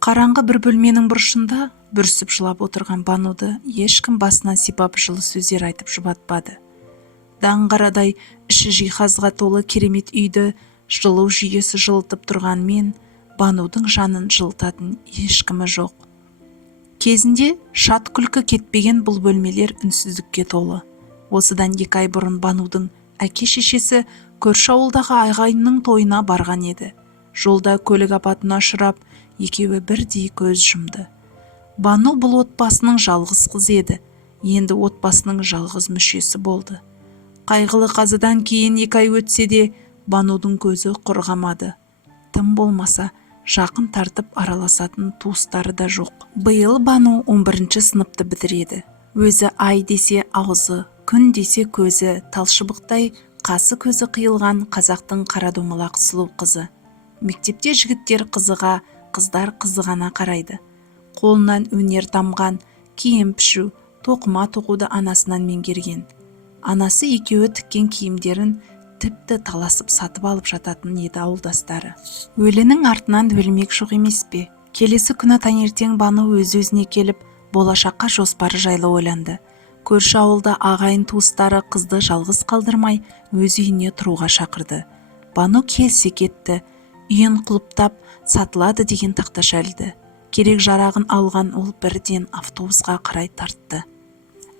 Қараңғы бір бөлменің бұрышында бүрсіп жылап отырған Бануды ешкім басынан сипап жылы сөздер айтып жұбатпады. Даңғарадай іші жиһазға толы керемет үйді жылу жүйесі жылытып тұрғанмен Банудың жанын жылытатын ешкімі жоқ. Кезінде шат күлкі кетпеген бұл бөлмелер үнсіздікке толы. Осыдан 2 ай бұрын Банудың әке-шешесі көрші ауылдағы ағайынның тойына барған еді. Жолда көлік апатына ұшырап, екеуі бірдей көз жұмды. Бану бұл отбасының жалғыз қызы еді. Енді отбасының жалғыз мүшесі болды. Қайғылы қазадан кейін 2 ай өтсе де, Банудың көзі құрғамады. Тым болмаса, жақын тартып араласатын туыстары да жоқ. Биыл Бану 11 сыныпты бітіреді. Өзі ай десе аузы, күн десе көзі, талшыбықтай қасы көзі қиылған қазақтың қарадомалақ сұлу қызы. Мектепте жігіттер қызыға, қыздар қызығана қарайды. Қолынан өнер тамған, киім пішу, тоқыма тоқуды анасынан меңгерген. Анасы екеуі тіккен киімдерін тіпті таласып сатып алып жататын еді ауылдастары. Өлінің артынан өлмек жоқ емес пе? Келесі күні таңертең Бану өз-өзіне келіп, болашаққа жоспары жайлы ойланды. Көрші ауылда ағайын туыстары қызды жалғыз қалдырмай, өз үйіне тұруға шақырды. Бану келсе кетті. Үйін құлыптап, сатылады деген тақташа ілді. Керек жарағын алған ол бірден автобусқа қарай тартты.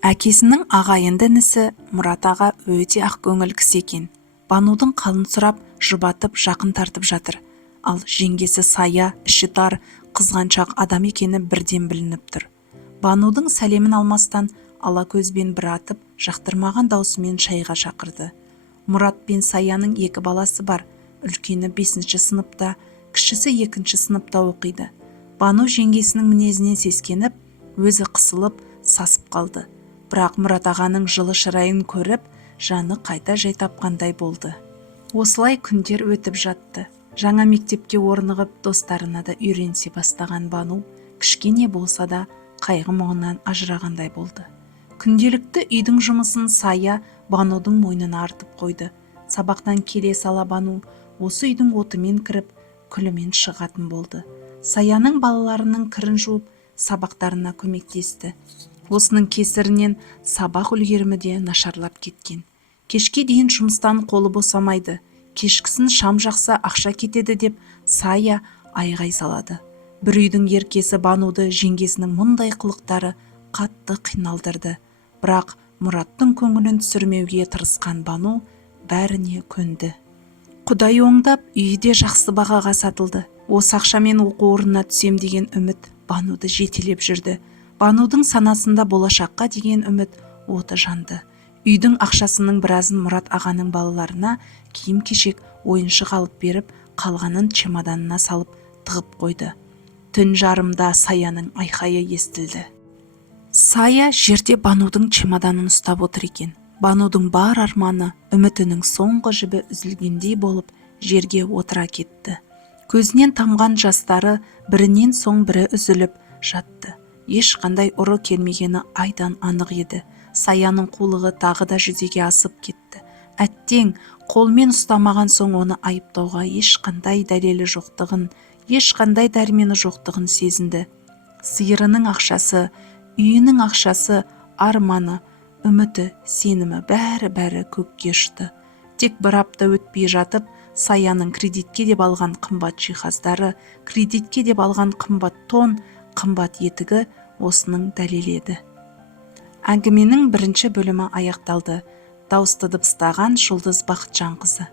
Әкесінің ағайынды інісі Мұрат аға өте ақкөңіл кісі екен. Банудың қалын сұрап, жұбатып, жақын тартып жатыр. Ал жеңгесі Сая, іші тар, қызғаншақ адам екені бірден білініп тұр. Банудың сәлемін алмастан, ала көзбен бір атып, жақтырмаған даусымен шайға шақырды. Мұрат пен Саяның 2 баласы бар. Үлкені 5 сыныпта, кішісі 2 сыныпта оқиды. Бану жеңгесінің мінезінен сескеніп, өзі қысылып, сасып қалды. Бірақ Мұрат ағаның жылы шырайын көріп, жаны қайта жай тапқандай болды. Осылай күндер өтіп жатты. Жаңа мектепке орнығып, достарына да үйренсе бастаған Бану, кішкене болса да қайғы мұңынан ажырағандай болды. Күнделікті үйдің жұмысын Сая Банудың мойнына артып қойды. Сабақтан келе сала Бану осы үйдің отымен кіріп, күлімен шығатын болды. Саяның балаларының кірін жуып, сабақтарына көмектесті. Осының кесірінен сабақ үлгерімі де нашарлап кеткен. Кешке дейін жұмыстан қолы босамайды. Кешкісін шам жақса ақша кетеді деп Сая айғай салады. Бір үйдің еркесі Бануды жеңгесінің мұндай қылықтары қатты қиналдырды. Бірақ Мұраттың көңілін түсірмеуге тырысқан Бану бәріне көнді. Құдай оңдап, үйі де жақсы бағаға сатылды. Осы ақшамен оқу орнына түсем деген үміт Бануды жетелеп жүрді. Банудың санасында болашаққа деген үміт оты жанды. Үйдің ақшасының біразын Мұрат ағаның балаларына киім-кешек, ойыншық алып беріп, қалғанын чемоданына салып тығып қойды. Түн жарымда Саяның айқайы естілді. Сая жерде Банудың чемоданын ұстап отыр екен. Банудың бар арманы, үмітінің соңғы жібі үзілгендей болып, жерге отыра кетті. Көзінен тамған жастары бірінен соң бірі үзіліп жатты. Ешқандай ұры келмегені айдан анық еді. Саяның қулығы тағы да жүзеге асып кетті. Әттең, қолмен ұстамаған соң оны айыптауға ешқандай дәлелі жоқтығын, ешқандай дәрмені жоқтығын сезінді. Сиырының ақшасы, үйінің ақшасы, арманы, үміті, сенімі бәрі көкке ұшты. Тек бір апта өтпей жатып, Саяның кредитке деп алған қымбат жиһаздары, кредитке деп алған қымбат тон, қымбат етігі осының дәлелі еді. Әңгіменің 1 бөлімі аяқталды. Дауысты дыбыстаған Жұлдыз Бақытжанқызы.